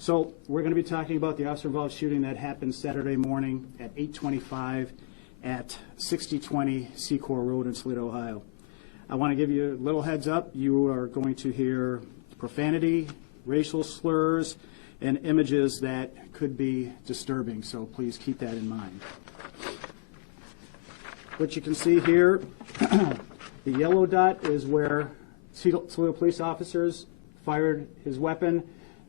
So we're going to be talking about the officer-involved shooting that happened Saturday morning at 8:25 at 6020 Secor Road in Toledo, Ohio. I want to give you a little heads up. You are going to hear profanity, racial slurs, and images that could be disturbing, so please keep that in mind. What you can see here, the yellow dot is where Toledo police officers fired his weapon.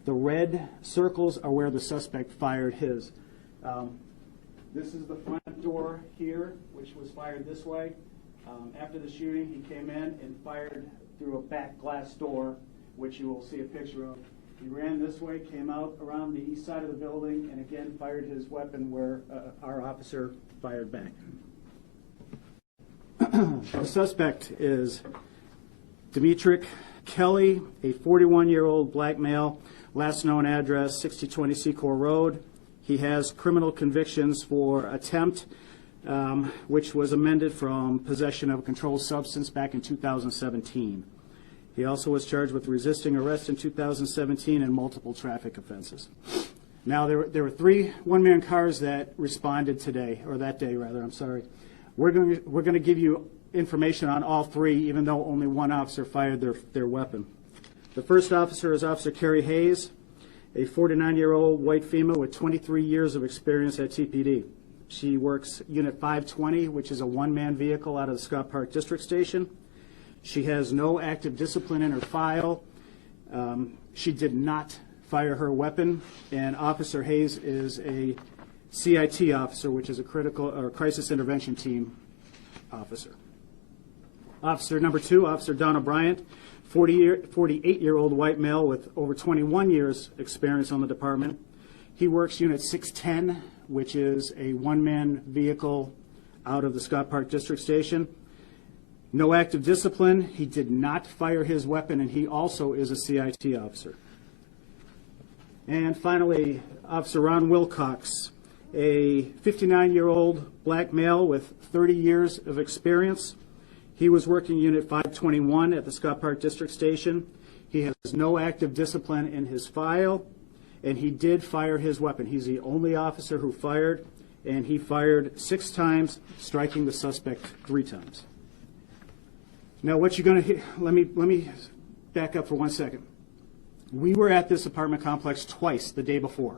The red circles are where the suspect fired his. This is the front door here, which was fired this way. After the shooting, he came in and fired through a back glass door, which you will see a picture of. He ran this way, came out around the east side of the building, and again fired his weapon where our officer fired back. The suspect is Demetric Kelly, a 41-year-old black male, last known address 6020 Secor Road. He has criminal convictions for attempt, which was amended from possession of a controlled substance back in 2017. He also was charged with resisting arrest in 2017 and multiple traffic offenses. Now, there were 3 one-man cars that responded today, or that day, rather, I'm sorry. We're going to give you information on all 3, even though only one officer fired their weapon. The first officer is Officer Carrie Hayes, a 49-year-old white female with 23 years of experience at TPD. She works Unit 520, which is a one-man vehicle out of the Scott Park District Station. She has no active discipline in her file. She did not fire her weapon, and Officer Hayes is a CIT officer, which is a critical or crisis intervention team officer. Officer number 2, Officer Donna Bryant, 48-year-old white male with over 21 years experience on the department. He works Unit 610, which is a one-man vehicle out of the Scott Park District Station. No active discipline. He did not fire his weapon, and he also is a CIT officer. And finally, Officer Ron Wilcox, a 59-year-old black male with 30 years of experience. He was working Unit 521 at the Scott Park District Station. He has no active discipline in his file, and he did fire his weapon. He's the only officer who fired, and he fired 6 times, striking the suspect 3 times. Now, what you're going to hear, let me back up for 1 second. We were at this apartment complex twice the day before.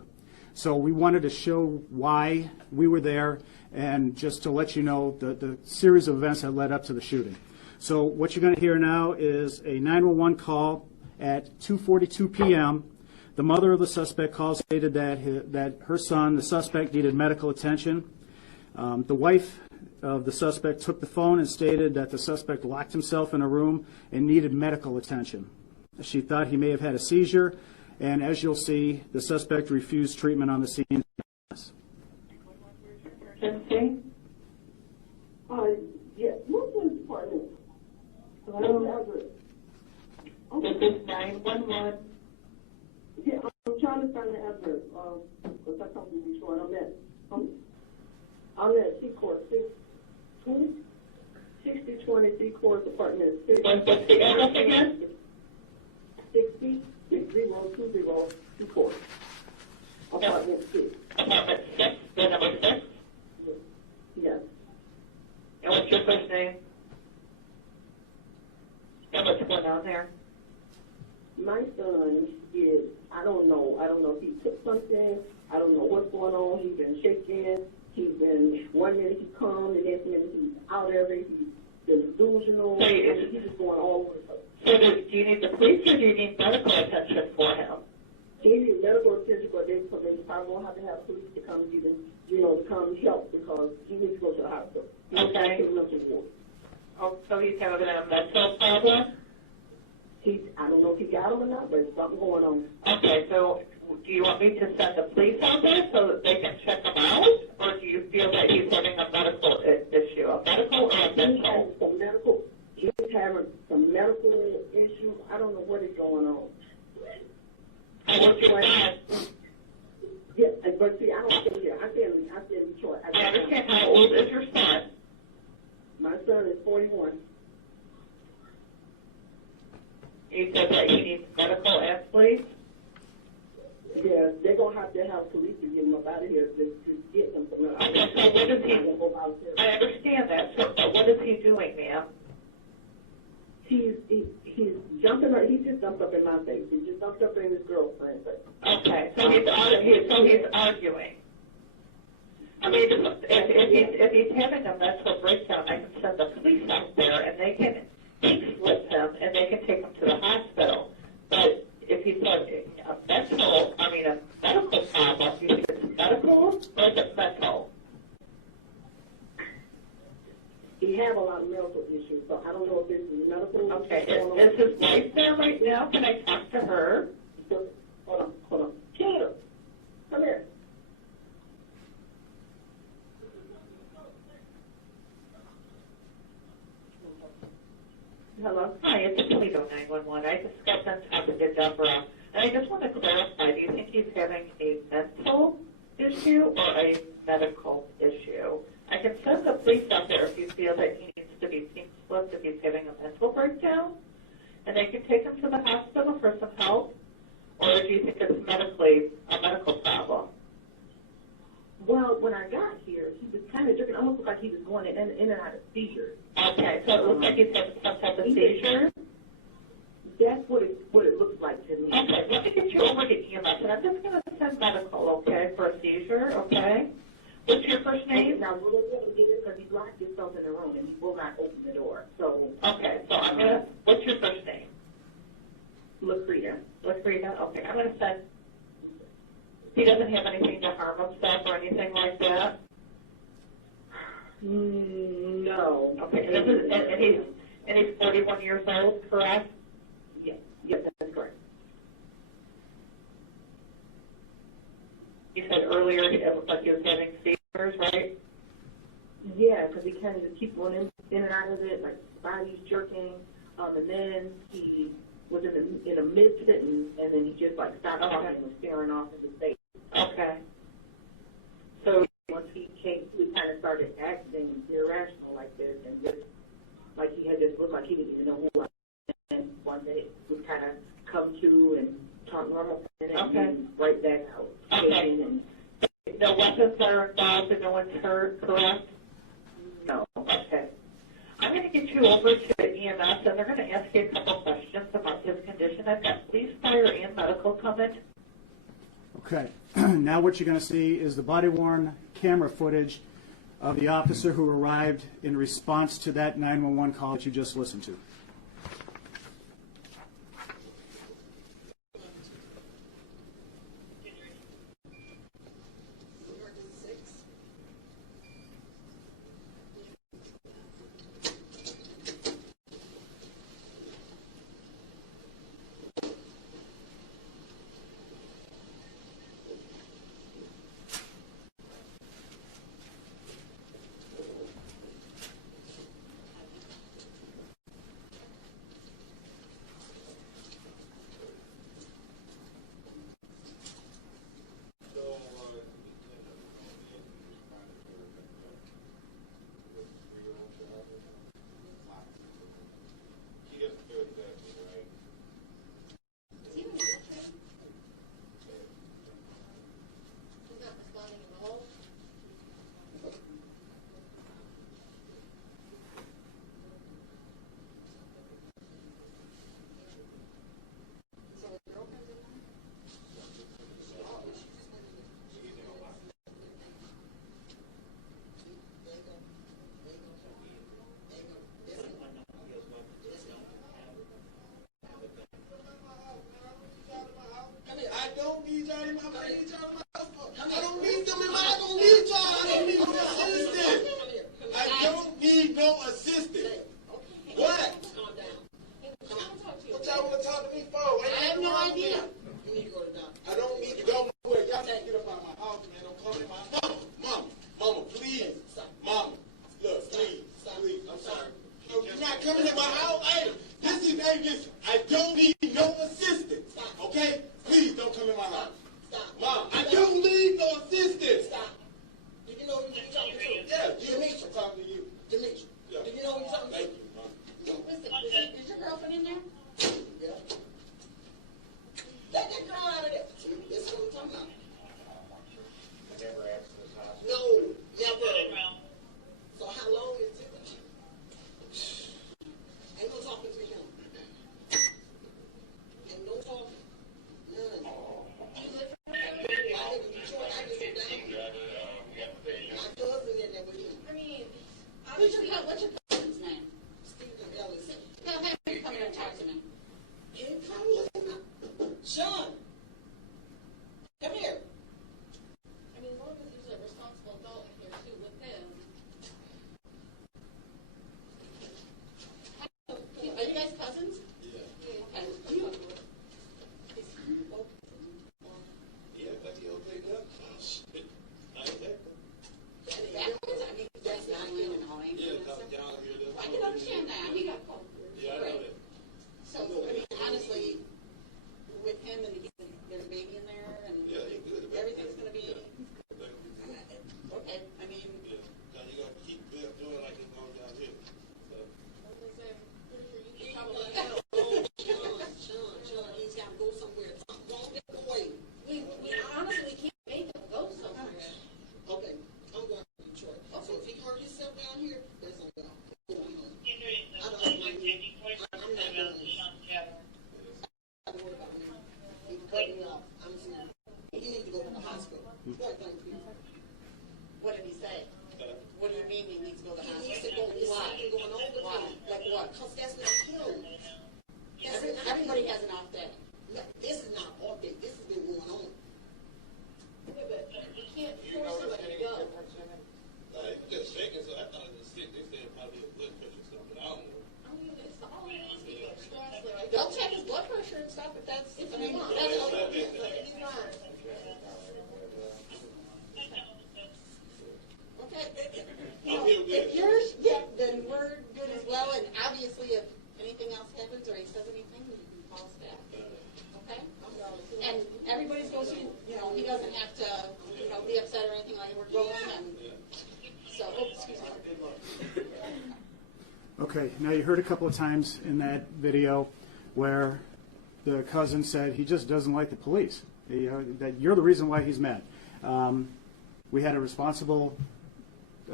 So we wanted to show why we were there and just to let you know the series of events that led up to the shooting. So what you're going to hear now is a 911 call at 2:42 p.m. The mother of the suspect called, stated that her son, the suspect, needed medical attention. The wife of the suspect took the phone and stated that the suspect locked himself in a room and needed medical attention. She thought he may have had a seizure, and as you'll see, the suspect refused treatment on the scene. Yeah, Muslim department. This is 911. Yeah, I'm trying to find the address. Because I come from Detroit. I'm at Secor 6020 Secor Apartments. What's the address again? 6020 Secor Apartment 6. Apartment 6, the number 6? Yes. And what's your first name? And what's going on there? My son is, I don't know if he took something. I don't know what's going on. He's been shaking. He's been, 1 minute he's calm, the next minute he's out of it. He's delusional. So he's just going all over the place. So do you need the police or do you need medical attention for him? He needs medical attention, but they probably won't have to have police to come even, to come help because he needs to go to the hospital. Okay. Oh, so he's having a mental problem? I don't know if he got him or not, but there's something going on. Okay, so do you want me to send the police out there so that they can check him out? Or do you feel that he's having a medical issue, a medical or a mental? He's having some medical issue. I don't know what is going on. And what's your son? Yeah, but see, I don't stay here. I stay in Detroit. I understand. How old is your son? My son is 41. He said that he needs medical and police? Yes. up out of here to get them from Okay, so what is he? I understand that, so, but what is he doing, ma'am? He's jumping up. He just jumped up in my face. He just jumped up in his girlfriend. But Okay, so he's arguing. I mean, if he's having a mental breakdown, I can send the police out there and they can slip him and they can take him to the hospital. But if he's a medical problem, do you think it's medical or is it mental? he had a lot of medical issues, so I don't know if this is medical. Okay, is his wife there right now? Can I talk to her? Hold on. Tina, come here. Hello. Hi, it's Toledo 911. I just got sent out to get Deborah, and I just want to clarify, do you think he's having a mental issue or a medical issue? I can send the police out there if you feel that he needs to be pink slipped if he's having a mental breakdown, and they can take him to the hospital for some help, or do you think it's medically a medical problem? Well, when I got here, he was kind of jerking, almost like he was going in and out of seizures. Okay, so it looks like he's having some type of seizure? That's what it looks like to me. Okay, let me get you over to EMS, and I'm just going to send medical, okay, for a seizure, okay? What's your first name? Now, we'll be able to get it because he locked himself in the room and he will not open the door. So. Okay, so I'm going to, what's your first name? Lacreta. Lacreta, okay, I'm going to send, he doesn't have anything to harm himself or anything like that? No. Okay, and he's 41 years old, correct? Yes, that's correct. You said earlier it looked like he was having seizures, right? Yeah, because he kind of just keeps going in and out of it, like body's jerking, and then he was in a mid-sentence, and then he just like stopped talking and was staring off into space. Okay. So once he came, he kind of started acting irrational like this, and just like he had just looked like he didn't even know who I was. And one day would kind of come to and talk normal, and then right back out. Okay. And no weapons are involved and no one's hurt, correct? no. Okay. I'm going to get you over to EMS, and they're going to ask you a couple questions about his condition. I've got police, fire, and medical coming. Okay, now what you're going to see is the body-worn camera footage of the officer who arrived in response to that 911 call that you just listened to. What's your cousin's name? Stephen Ellis. Have him come here and talk to me. Sean, come here. I mean, as long as he's a responsible adult in here too with him. Are you guys cousins? Yeah. Okay. Yeah, but he'll pick up. Shit. I mean, that's not annoying. Yeah, come down here. I can understand that. He got called. Yeah, I know that. So, I mean, honestly, with him and there's a baby in there, and Yeah, he's good. everything's going to be Yeah. okay. I mean, Yeah. Now you got to keep doing like it's going down here. So. Sean, he's got to go somewhere. Boy, we honestly can't make him go somewhere. Okay, I'm going to Detroit. So if he hurt himself down here, there's no go. I don't have my I'm not going to. I'm worried about him. He cut me off. I'm saying he needs to go to the hospital. What did he say? What do you mean he needs to go to the hospital? He needs to go. There's something going on with him. Like what? Because that's not him. Everybody has an off day. This is not off day. This has been going on. Yeah, but you can't force somebody to go. Just shaking, so I thought it was sick. They said probably a blood pressure or something, but I don't know. I mean, it's all stress. They'll check his blood pressure and stuff if that's. I mean, that's okay. Okay. You know, if yours, yeah, then we're good as well. And obviously, if anything else happens or he says anything, you can call staff. Okay. And everybody's supposed to, you know, he doesn't have to, you know, be upset or anything like we're going. And so, excuse me. Okay, now you heard a couple of times in that video where the cousin said he just doesn't like the police. That you're the reason why he's mad. We had a responsible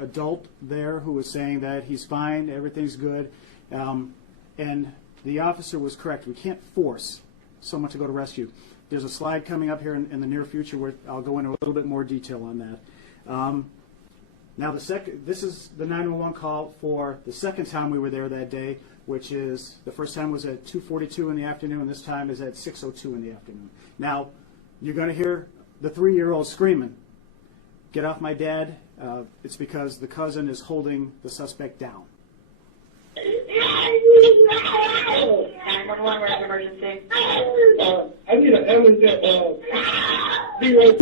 adult there who was saying that he's fine, everything's good, and the officer was correct. We can't force someone to go to rescue. There's a slide coming up here in the near future where I'll go into a little bit more detail on that. Now, this is the 911 call for the second time we were there that day, which is the first time was at 2:42 in the afternoon, and this time is at 6:02 in the afternoon. Now, you're going to hear the 3-year-old screaming, "Get off my dad." It's because the cousin is holding the suspect down. 911, where's emergency? I need an ambulance at 020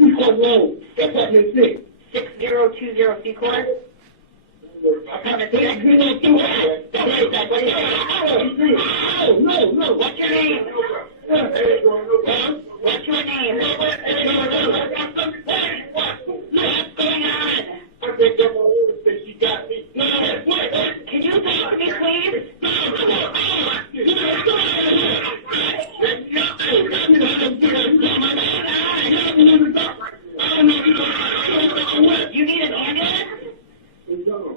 Secor Road, apartment 6. 6020 Secor? Apartment 6? No. What's your name? What's your name? What's going on? She got me. Can you talk to me, please? You need an ambulance?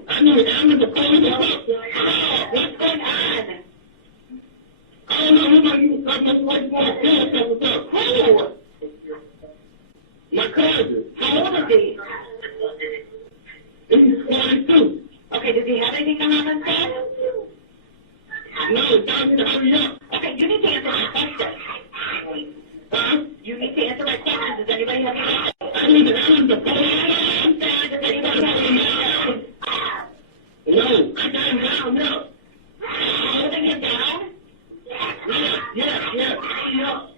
I need an ambulance. What's going on? I don't know who you Who? My cousin. How old is he? He's 22. Okay, does he have anything on his head? No, down here, hurry up. Okay, you need to answer my question. Huh? You need to answer my question. Does anybody have any? I need an ambulance. Does anybody have any? No, I got him down now. Holding him down? Yeah, hurry up.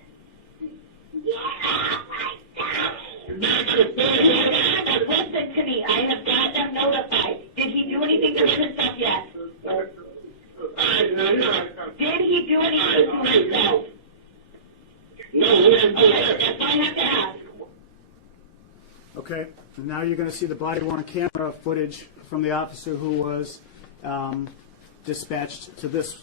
Listen to me. I have got them notified. Did he do anything to himself yet? Did he do anything to himself? No, Okay, that's why I have to ask. Okay, now you're going to see the body-worn camera footage from the officer who was dispatched to this.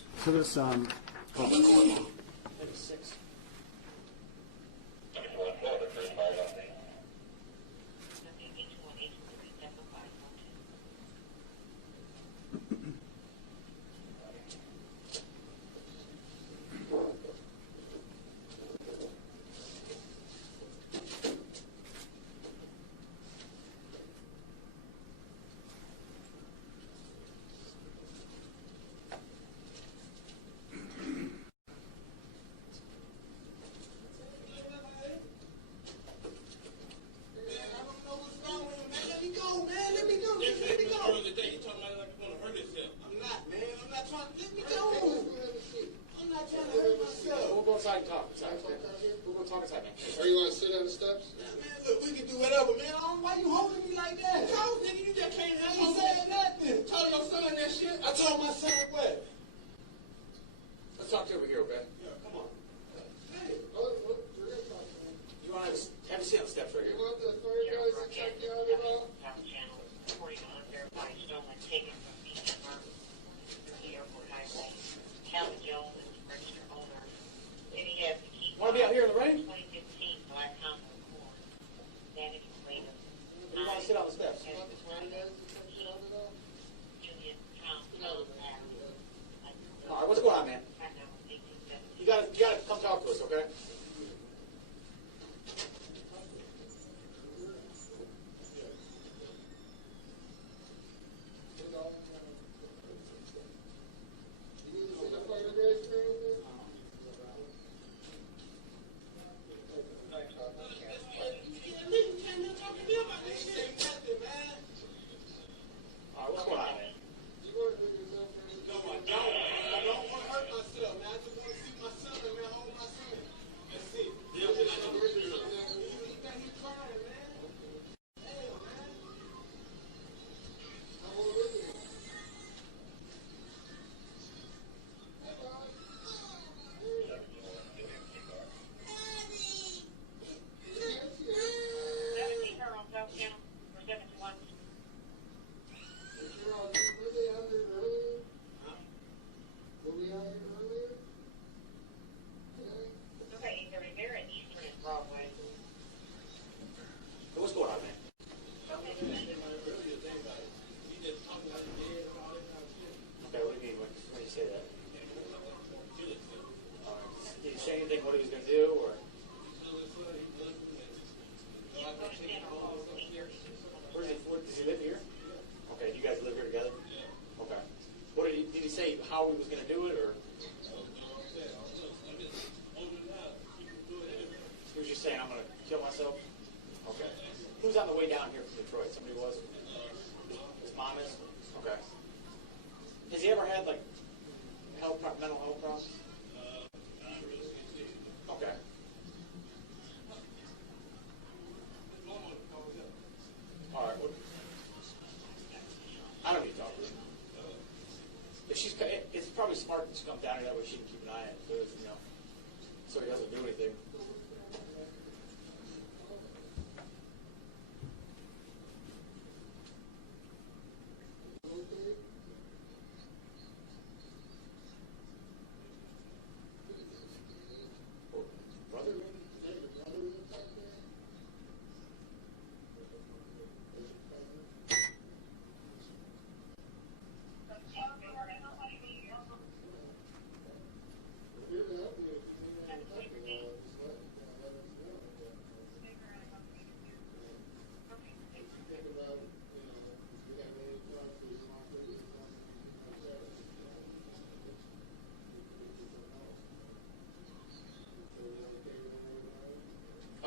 Has he ever had like mental health problems? Not really. Okay. All right. Well, I don't need to talk to her. If she's, it's probably smart to come down here, that way she can keep an eye on it, you know, so he doesn't do anything. Brother,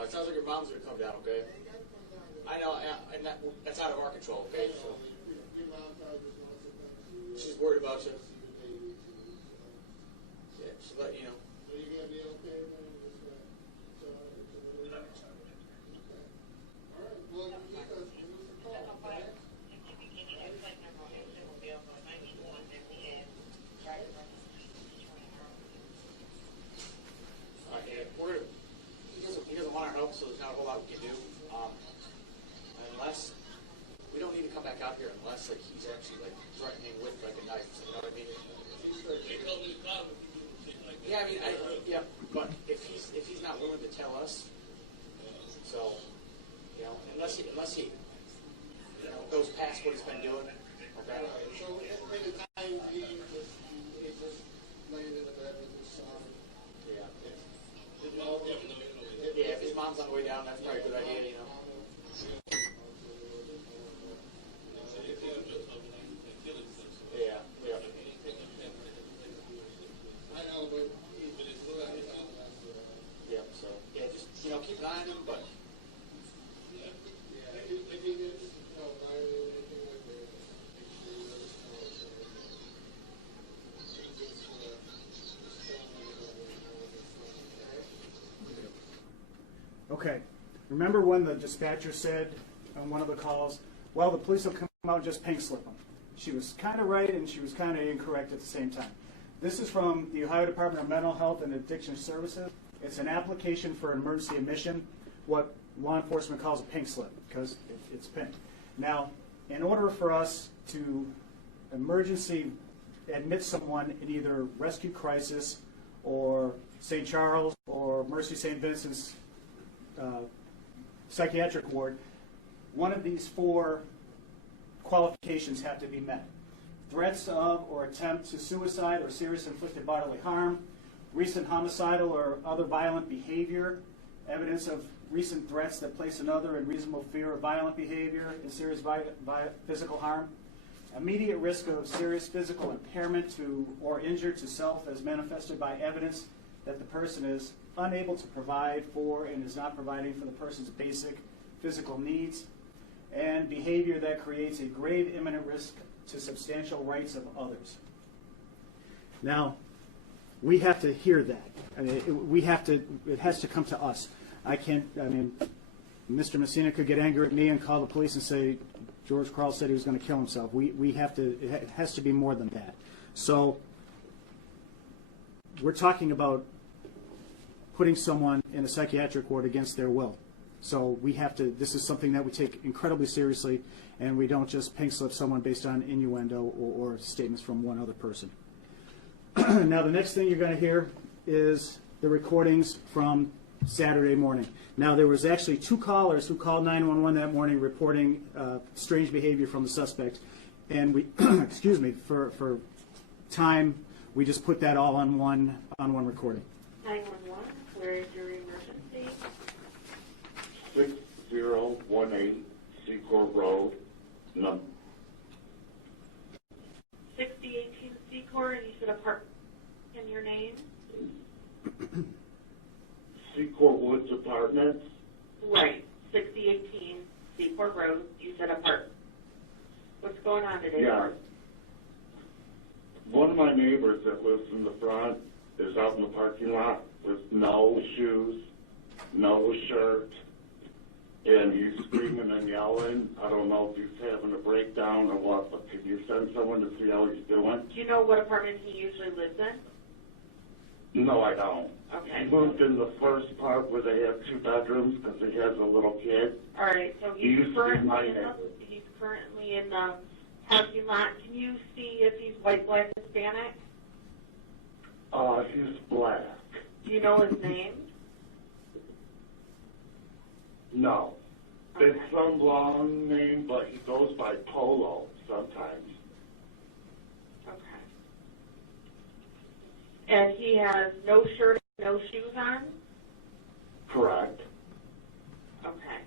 it sounds like your mom's gonna come down, okay? I know, and that's out of our control, okay? So she's worried about you. Yeah, she's letting you know. He doesn't want our help, so there's not a whole lot we can do. Unless we don't need to come back out here unless like he's actually like threatening with like a knife. You know what I mean? They told me to call him if you do things like that. Yeah, I mean, yeah. But if he's not willing to tell us, so you know, unless he you know goes past what he's been doing. Okay. So at the time he just laying in the bed with his son. Yeah. Did you Yeah, if his mom's on the way down, that's probably a good idea, you know. Yeah, yeah. I know, but Yeah, so, yeah, just, you know, keep an eye on him, but, if he gets, violated anything like that, Okay. Remember when the dispatcher said on one of the calls, well, the police will come out and just pink slip them. She was kind of right and she was kind of incorrect at the same time. This is from the Ohio Department of Mental Health and Addiction Services. It's an application for an emergency admission, what law enforcement calls a pink slip, because it's pink. Now, in order for us to emergency admit someone in either rescue crisis or St. Charles or Mercy St. Vincent's psychiatric ward, one of these four qualifications have to be met. Threats of or attempt to suicide or serious inflicted bodily harm, recent homicidal or other violent behavior, evidence of recent threats that place another in reasonable fear of violent behavior and serious physical harm, immediate risk of serious physical impairment to or injury to self as manifested by evidence that the person is unable to provide for and is not providing for the person's basic physical needs, and behavior that creates a grave imminent risk to substantial rights of others. Now, we have to hear that. I mean, it has to come to us. Mr. Messina could get angry at me and call the police and say, George Kral said he was going to kill himself. It has to be more than that. So, we're talking about putting someone in a psychiatric ward against their will. So this is something that we take incredibly seriously, and we don't just pink slip someone based on innuendo or statements from one other person. Now, the next thing you're going to hear is the recordings from Saturday morning. Now, there was actually two callers who called 911 that morning reporting strange behavior from the suspect, and we, excuse me, for time, we just put that all on one recording. 911, where is your emergency? 6018 Secor Road, number 6018 Secor, and you said apartment in your name? Secor Woods Apartments. Right, 6018 Secor Road, you said apartment. What's going on today, Yeah. Mark? One of my neighbors that lives in the front is out in the parking lot with no shoes, no shirt, and he's screaming and yelling. I don't know if he's having a breakdown or what, but could you send someone to see how he's doing? Do you know what apartment he usually lives in? No, I don't. Okay. He moved in the first part where they have 2 bedrooms because he has a little kid. All right, so He used to be my neighbor. he's currently in the parking lot. Can you see if he's white, black, Hispanic? He's black. Do you know his name? No. Okay. It's some long name, but he goes by Polo sometimes. Okay. And he has no shirt, no shoes on? Correct. Okay.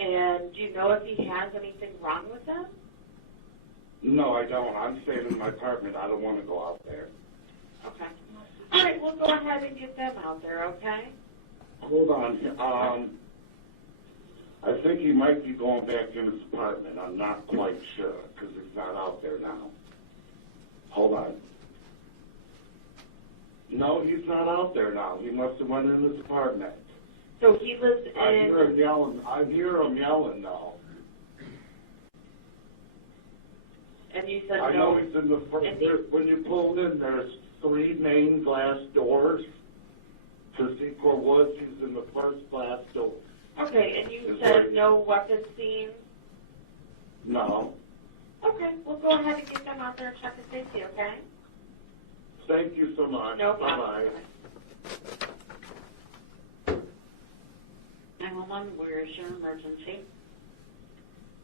And do you know if he has anything wrong with him? No, I don't. I'm staying in my apartment. I don't want to go out there. Okay. All right, we'll go ahead and get them out there, okay? Hold on. I think he might be going back in his apartment. I'm not quite sure because he's not out there now. Hold on. No, he's not out there now. He must have went in his apartment. So he lives in... I hear him yelling. I hear him yelling now. And you said I no... know he's in the first... When you pull in, there's 3 main glass doors to Secor Woods. He's in the first glass door. Okay, and you said no weapons seen? No. Okay, we'll go ahead and get them out there and check the safety, okay? Thank you so much. No problem. Bye-bye. 911, where is your emergency?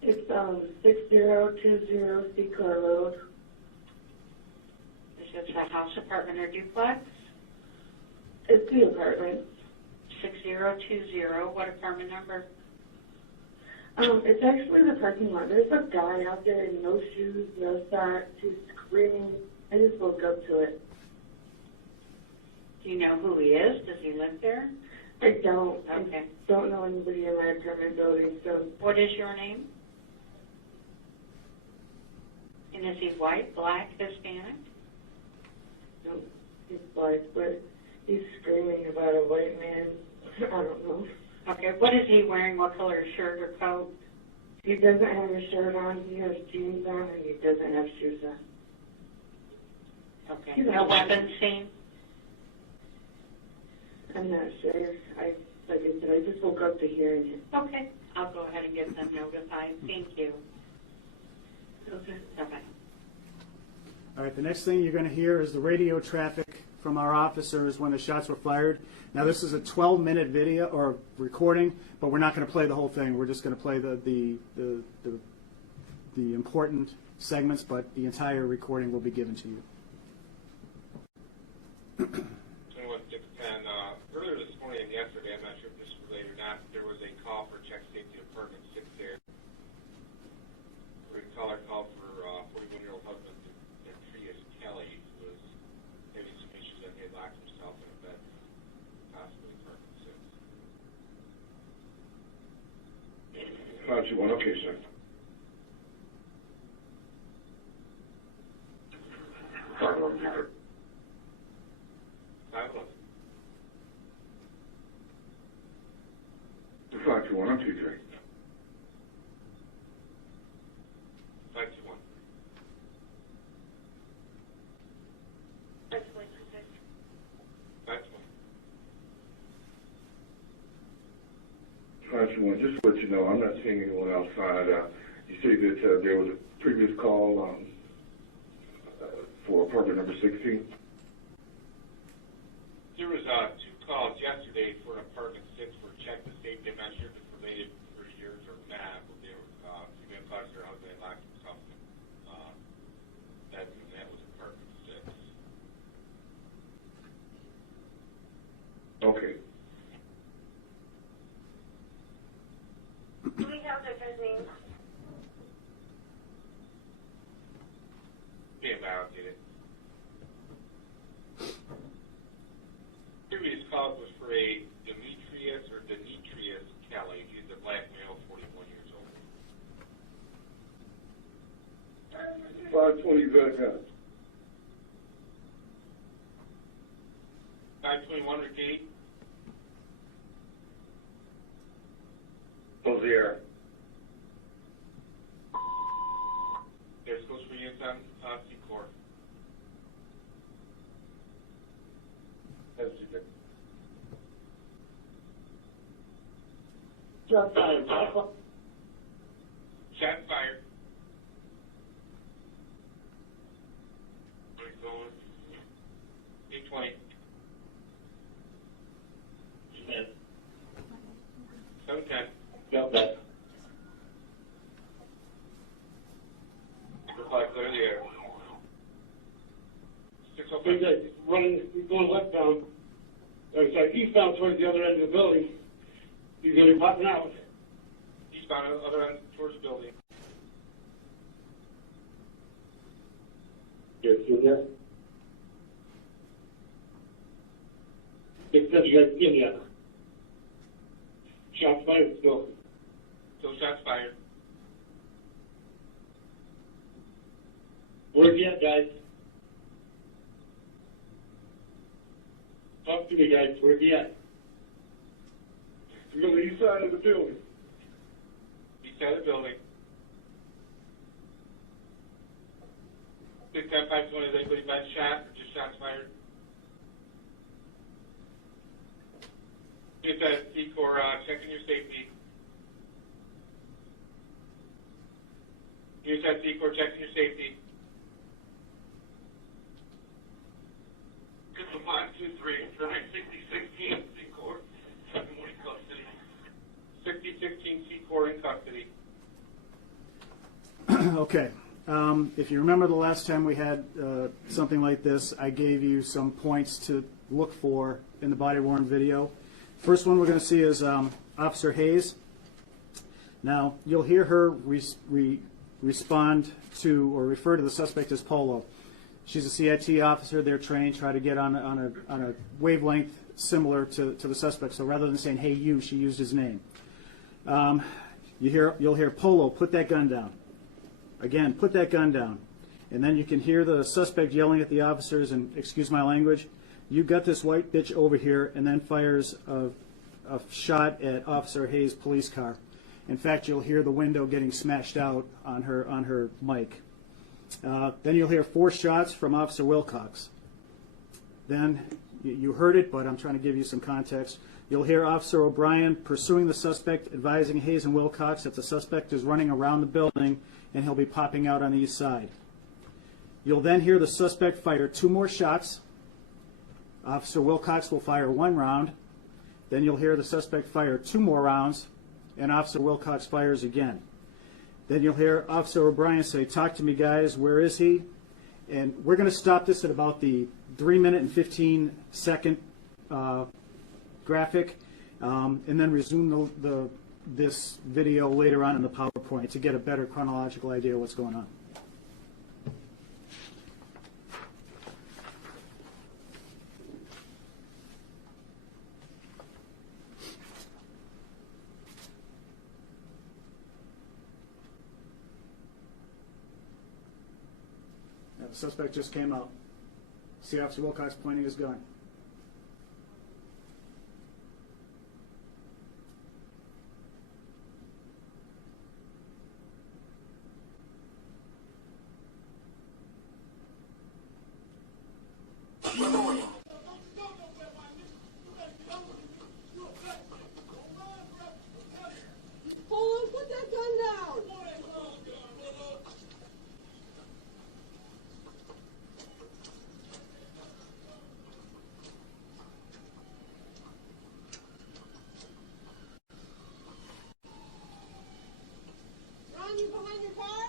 It's 6020 Secor Road. Is this a house, apartment, or duplex? It's the apartment. 6020, what apartment number? It's actually the parking lot. There's a guy out there in no shoes, no socks. He's screaming. I just woke up to it. Do you know who he is? Does he live there? I don't. Okay. I don't know anybody in my apartment building, so. What is your name? And is he white, black, Hispanic? No, he's black, but he's screaming about a white man. I don't know. Okay, what is he wearing? What color shirt or coat? He doesn't have a shirt on. He has jeans on, and he doesn't have shoes on. Okay. No weapons seen? I'm not sure. Like I said, I just woke up to hearing it. Okay, I'll go ahead and get them notified. Thank you. Okay. Bye-bye. All right, the next thing you're going to hear is the radio traffic from our officers when the shots were fired. Now, this is a 12-minute video or recording, but we're not going to play the whole thing. We're just going to play the important segments, but the entire recording will be given to you. 21-610. Earlier this morning and yesterday, I'm not sure if this is related or not, there was a call for check safety apartment 6 there. Caller called for 41-year-old husband Demetric Kelly, who was having some issues and he had locked himself in a bed, possibly apartment 6. 521, okay, sir. 511. 521, I'm 23. 521. Excellent. 521. 521, just to let you know, I'm not seeing anyone outside. You say that there was a previous call for apartment number 16? There was 2 calls yesterday for an apartment 6 for check the safety. I'm not sure if it's related for yours or not, but they were female callers their husband had locked himself in bed, and that was apartment 6. Okay. Do we have the guy's name? Being validated. Previous call was for a Demetric Kelly. He's a black male, 41 years old. 520, good. 521, repeat. Bozier. There's close for use on Secor. Shot fired. Shots fired. 820. 710. Got that. Reply clear the air. Big 605. guy running, he's going westbound. Sorry, eastbound towards the other end of the building. He's gonna be popping out. Eastbound, other end towards the building. Yes, you there? It says you guys in yet. Shots fired still. Still shots fired. Where's he at, guys? Talk to me, guys. Where's he at? He's on the east side of the building. East side of the building. 610, 520, is anybody been shot or just shots fired? Get that Secor, checking your safety. Use that Secor, checking your safety. Good for 523, 6016 Secor, 7 in custody. 6016 Secor in custody. Okay. If you remember the last time we had something like this, I gave you some points to look for in the body-worn video. First one we're going to see is Officer Hayes. Now, you'll hear her respond to or refer to the suspect as Polo. She's a CIT officer. They're trained, try to get on a wavelength similar to the suspect. So rather than saying, hey, you, she used his name. You'll hear Polo, put that gun down. Again, put that gun down. And then you can hear the suspect yelling at the officers, and excuse my language, you got this white bitch over here, and then fires a shot at Officer Hayes' police car. In fact, you'll hear the window getting smashed out on her mic. Then you'll hear 4 shots from Officer Wilcox. Then, you heard it, but I'm trying to give you some context. You'll hear Officer O'Brien pursuing the suspect, advising Hayes and Wilcox that the suspect is running around the building and he'll be popping out on the east side. You'll then hear the suspect fire 2 more shots. Officer Wilcox will fire 1 round. Then you'll hear the suspect fire 2 more rounds, and Officer Wilcox fires again. Then you'll hear Officer O'Brien say, talk to me, guys, where is he? And we're going to stop this at about the 3-minute and 15-second graphic, and then resume this video later on in the PowerPoint to get a better chronological idea of what's going on. Now, the suspect just came out. See Officer Wilcox pointing his gun. Hold, put that gun down. Ron, you behind your car?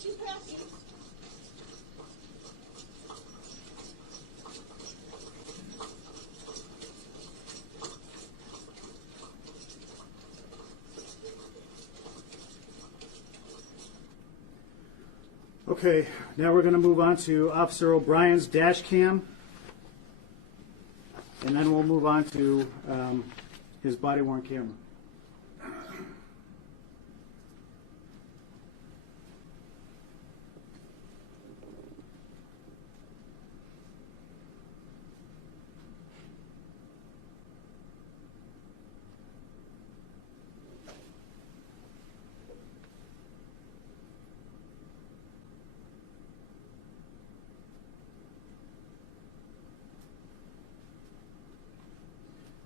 get you package. Okay, now we're going to move on to Officer O'Brien's dash cam, and then we'll move on to his body-worn camera.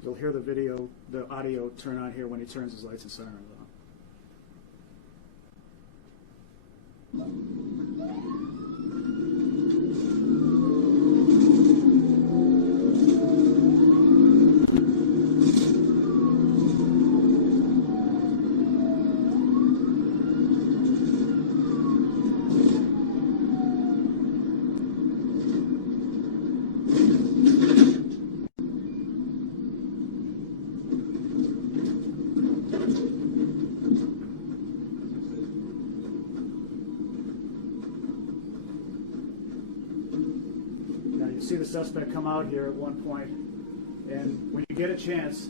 You'll hear the audio turn on here when he turns his lights and sirens on. See the suspect come out here at one point, and when you get a chance,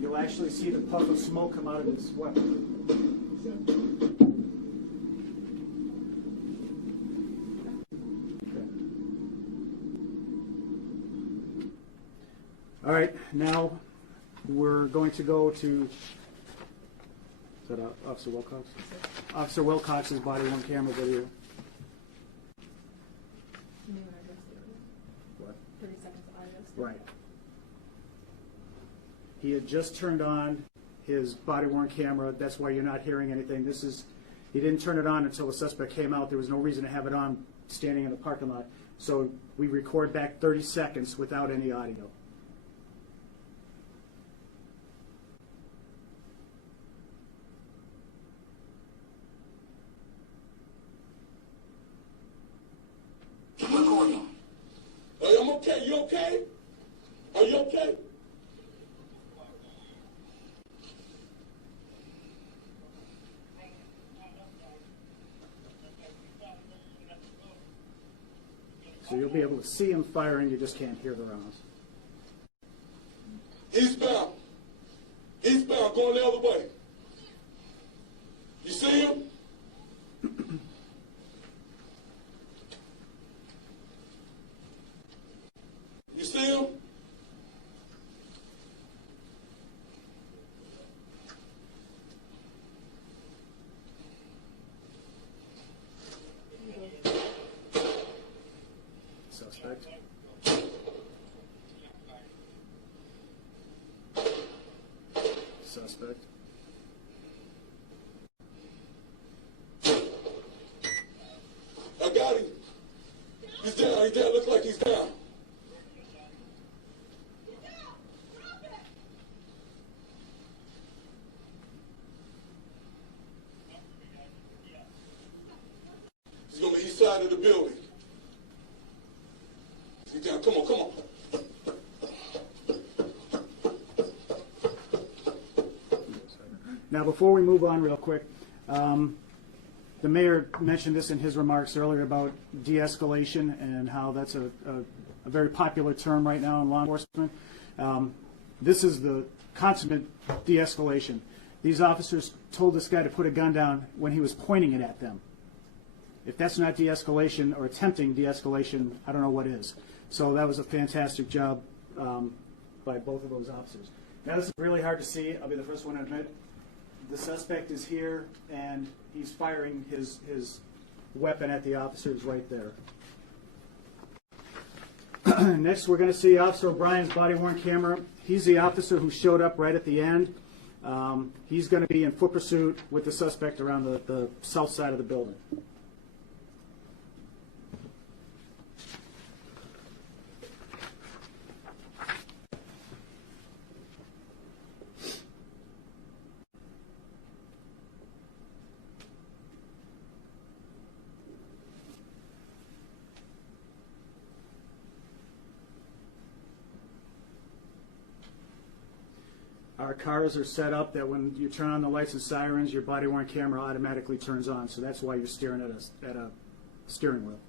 you'll actually see the puff of smoke come out of his weapon. Okay. All right, now we're going to go to, is that Officer Wilcox? Officer Wilcox's body-worn camera video. What? 30 seconds of audio. Right. He had just turned on his body-worn camera. That's why you're not hearing anything. He didn't turn it on until the suspect came out. There was no reason to have it on standing in the parking lot. So we record back 30 seconds without any audio. Recording. Hey, I'm okay. You okay? Are you okay? So you'll be able to see him firing. You just can't hear the rounds. Eastbound. Eastbound, going the other way. You see him? You see him? Suspect. Suspect. I got him. He's down. He's down. Looks like he's down. He's on the east side of the building. He's down. Come on, come on. Now, before we move on real quick, the mayor mentioned this in his remarks earlier about de-escalation and how that's a very popular term right now in law enforcement. This is the consummate de-escalation. These officers told this guy to put a gun down when he was pointing it at them. If that's not de-escalation or attempting de-escalation, I don't know what is. So that was a fantastic job by both of those officers. Now, this is really hard to see. I'll be the first one to admit. The suspect is here, and he's firing his weapon at the officers right there. Next, we're going to see Officer O'Brien's body-worn camera. He's the officer who showed up right at the end. He's going to be in foot pursuit with the suspect around the south side of the building. Our cars are set up that when you turn on the lights and sirens, your body-worn camera automatically turns on. So that's why you're staring at a steering wheel.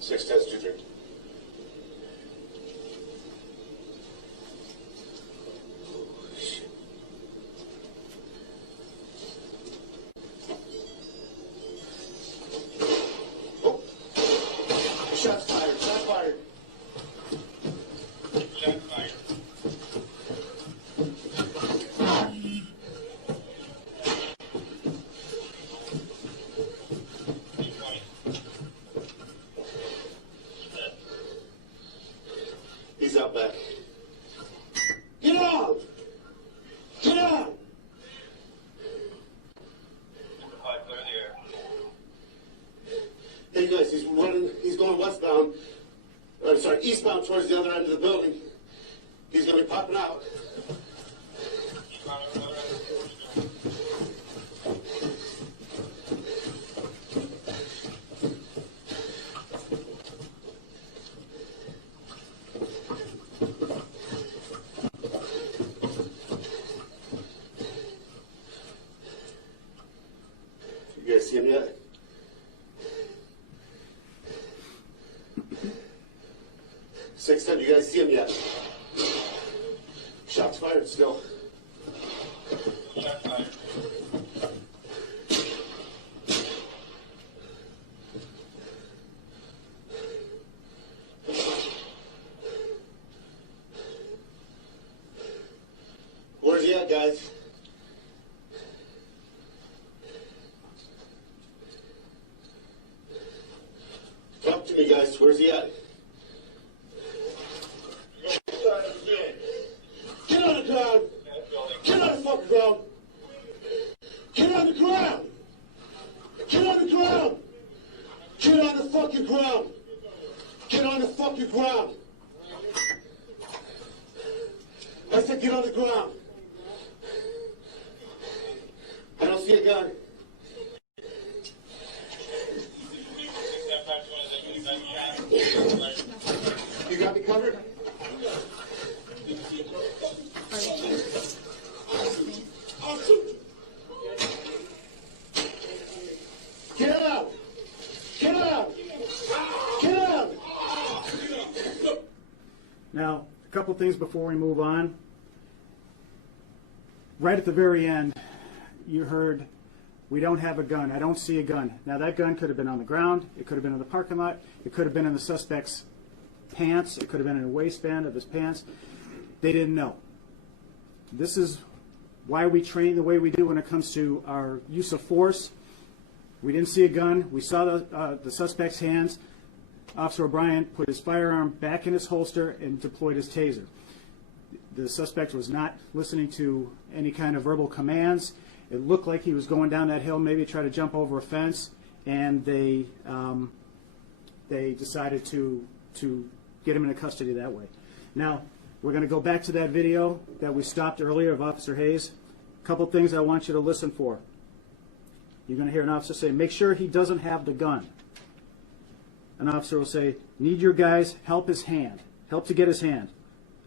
6 test 2 3. Oh. Shots fired. Shots fired. Shots fired. He's out back. Get out! Get out! Clear the air. Hey guys, he's running. He's going westbound. Sorry, eastbound towards the other end of the building. He's gonna be popping out. You guys see him yet? Six ten, you guys see him yet? Shots fired still. Shots fired. Where's he at, guys? Talk to me, guys. Where's he at? Get on the ground! Get on the fucking ground! Get on the ground! Get on the ground! Get on the fucking ground! Get on the fucking ground! I said get on the ground! I don't see a gun. You got me covered? Get out! Get out! Get out! Now, a couple things before we move on. Right at the very end, you heard, "We don't have a gun. I don't see a gun." Now, that gun could have been on the ground. It could have been in the parking lot. It could have been in the suspect's pants. It could have been in a waistband of his pants. They didn't know. This is why we train the way we do when it comes to our use of force. We didn't see a gun. We saw the suspect's hands. Officer O'Brien put his firearm back in his holster and deployed his taser. The suspect was not listening to any kind of verbal commands. It looked like he was going down that hill, maybe try to jump over a fence, and they decided to get him into custody that way. Now, we're going to go back to that video that we stopped earlier of Officer Hayes. A couple things I want you to listen for. You're going to hear an officer say, "Make sure he doesn't have the gun." An officer will say, "Need your guys help his hand, help to get his hand."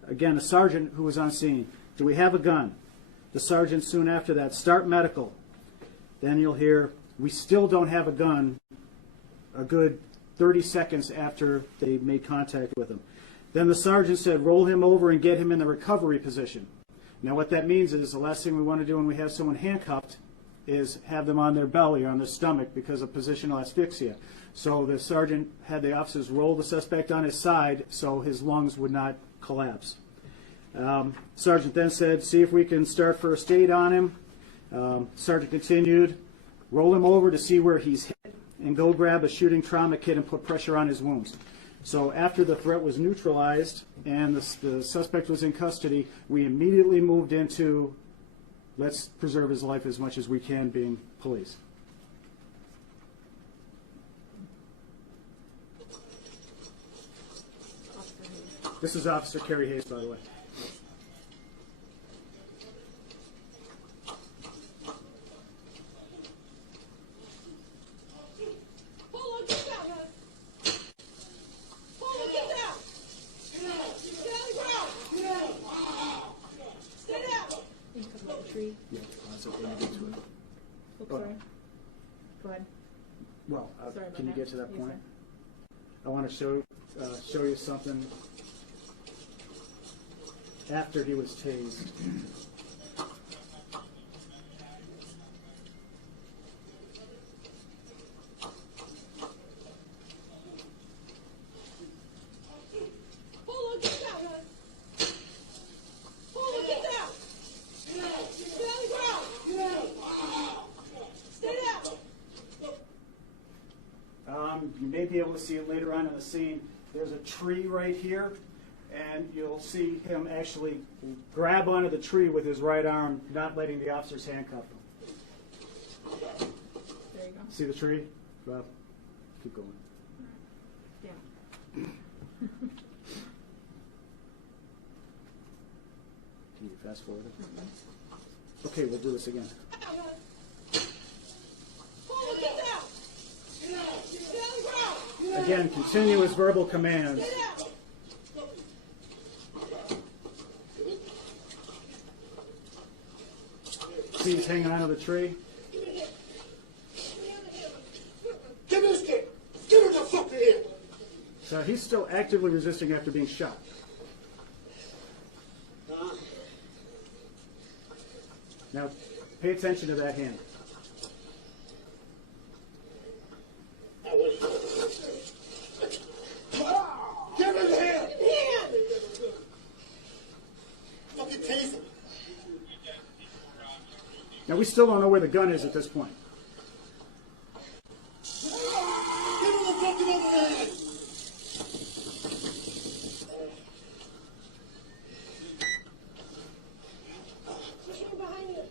Again, a sergeant who was on scene, "Do we have a gun?" The sergeant soon after that, "Start medical." Then you'll hear, "We still don't have a gun," a good 30 seconds after they made contact with him. Then the sergeant said, "Roll him over and get him in the recovery position." Now what that means is the last thing we want to do when we have someone handcuffed is have them on their belly or on their stomach because of positional asphyxia. So the sergeant had the officers roll the suspect on his side so his lungs would not collapse. Sergeant then said, "See if we can start first aid on him." Sergeant continued, "Roll him over to see where he's hit and go grab a shooting trauma kit and put pressure on his wounds." So after the threat was neutralized and the suspect was in custody, we immediately moved into, let's preserve his life as much as we can, being police. This is Officer Kerry Hayes, by the way. Hold on, get down, man. Hold on, get down. Get on the ground. Stay down. You talking about the tree? Yeah, that's okay. You get to it. Oops, sorry. Go ahead. Well, Sorry about can you that. get to that Yes, point? sir. I want to show you something after he was tased. Hold on, get down, man. Hold on, get down. Get on the ground. Stay down. You may be able to see it later on in the scene. There's a tree right here, and you'll see him actually grab onto the tree with his right arm, not letting the officers handcuff him. There you go. See the tree? Well, keep going. Yeah. Can you fast forward it? Okay, we'll do this again. Hold on, get down. Get on the ground. Again, continuous verbal commands. Stay down. See he's hanging onto the tree? Give me this kid. Give him the fucking here. So he's still actively resisting after being shot. Now, pay attention to that hand. Give him the hand. Fucking taser. Now, we still don't know where the gun is at this point. Give him the fucking other hand. Push him behind you.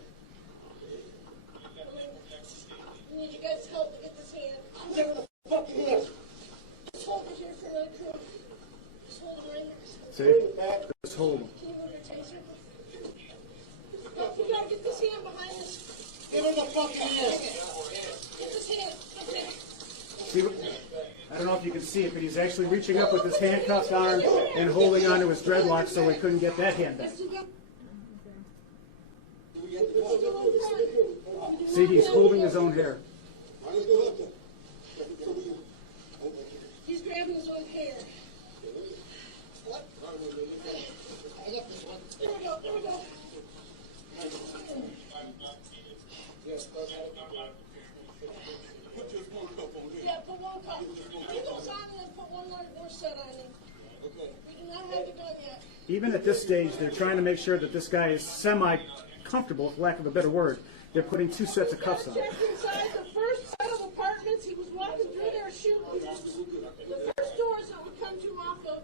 I need you guys' help to get this hand. Give him the fucking hand. Just hold it here for another crew. Just hold it right here. See? Just hold him. Can you move your taser? You gotta get this hand behind this. Give him the fucking hand. Get this hand. Okay. See, I don't know if you can see it, but he's actually reaching up with his handcuffed arm and holding onto his dreadlocks so he couldn't get that hand back. See, he's holding his own hair. He's grabbing his own hair. There we go. There we go. Yeah, put one cup. He goes on and then put one more set on him. We do not have the gun yet. Even at this stage, they're trying to make sure that this guy is semi-comfortable, for lack of a better word. They're putting 2 sets of cuffs on. Checked inside the first set of apartments. He was walking through there shooting. The first doors that would come to off of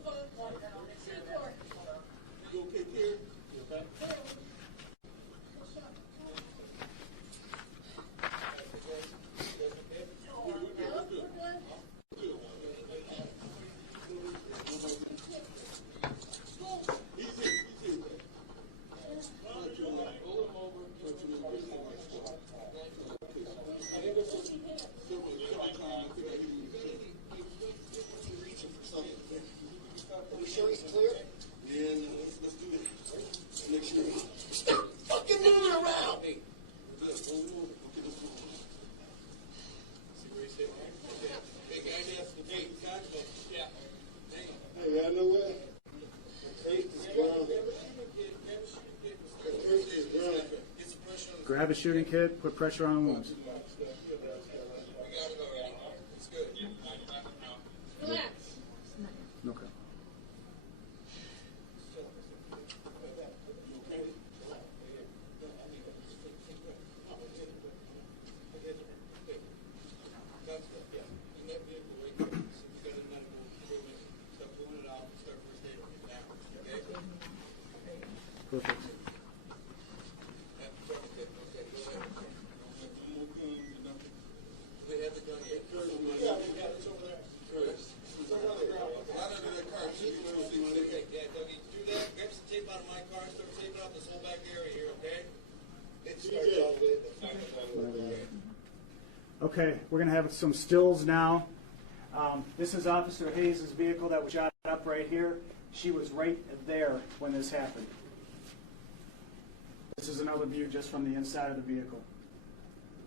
Secor. You okay, kid? You okay? Are we sure he's clear? Yeah, no, let's do this. Make sure. Stop fucking moving around! Hey, let's go. Okay, let's go. See where he's sitting? Hey, guys, that's the gate. Yeah. Hey, I know what? Grab a shooting kit, put pressure on wounds. Relax. Okay. Perfect. Yeah, it's over there. Okay, we're going to have some stills now. This is Officer Hayes' vehicle that was shot up right here. She was right there when this happened. This is another view just from the inside of the vehicle.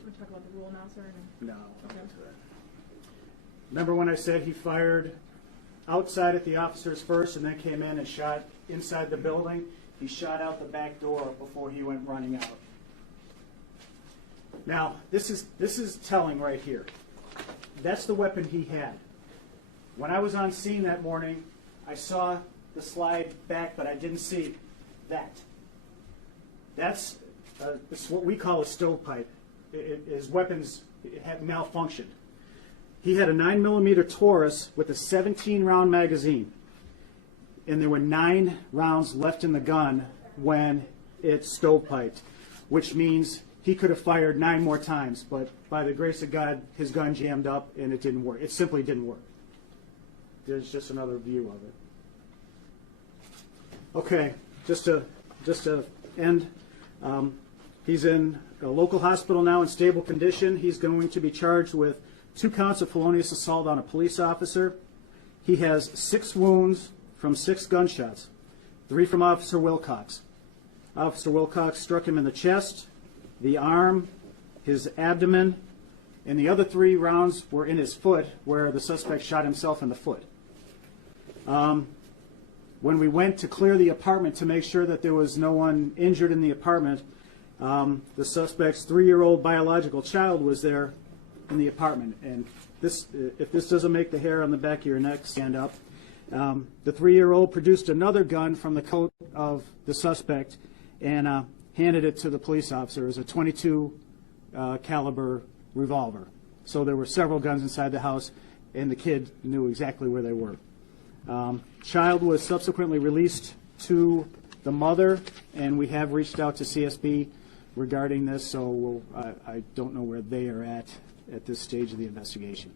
We're talking about the rule now, sir? No. Okay. Remember when I said he fired outside at the officers first and then came in and shot inside the building? He shot out the back door before he went running out. Now, this is telling right here. That's the weapon he had. When I was on scene that morning, I saw the slide back, but I didn't see that. That's what we call a stovepipe. His weapons had malfunctioned. He had a 9mm Taurus with a 17-round magazine, and there were 9 rounds left in the gun when it stovepiped, which means he could have fired 9 more times, but by the grace of God, his gun jammed up and it didn't work. It simply didn't work. There's just another view of it. Okay, just to end, he's in a local hospital now in stable condition. He's going to be charged with 2 counts of felonious assault on a police officer. He has 6 wounds from 6 gunshots, 3 from Officer Wilcox. Officer Wilcox struck him in the chest, the arm, his abdomen, and the other 3 rounds were in his foot, where the suspect shot himself in the foot. When we went to clear the apartment to make sure that there was no one injured in the apartment, the suspect's 3-year-old biological child was there in the apartment. And this, if this doesn't make the hair on the back of your neck stand up, the 3-year-old produced another gun from the coat of the suspect and handed it to the police officer as a .22 caliber revolver. So there were several guns inside the house, and the kid knew exactly where they were. Child was subsequently released to the mother, and we have reached out to CSB regarding this, so I don't know where they are at this stage of the investigation.